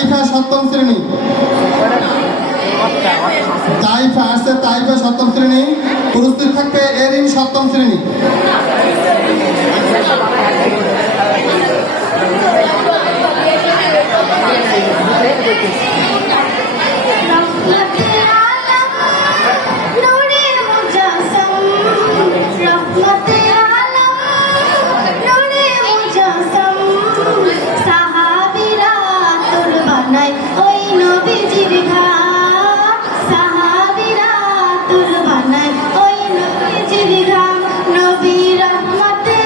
তাইফা সপ্তম শ্রেণি। তাইফা আসছে তাইফা সপ্তম শ্রেণি। প্রস্তুত থাকবে এরিন সপ্তম শ্রেণি। ওই নবীজির ঘাম সাহাবীরা তোর বানায়। ওই নবীজির ঘাম নবী রহমতে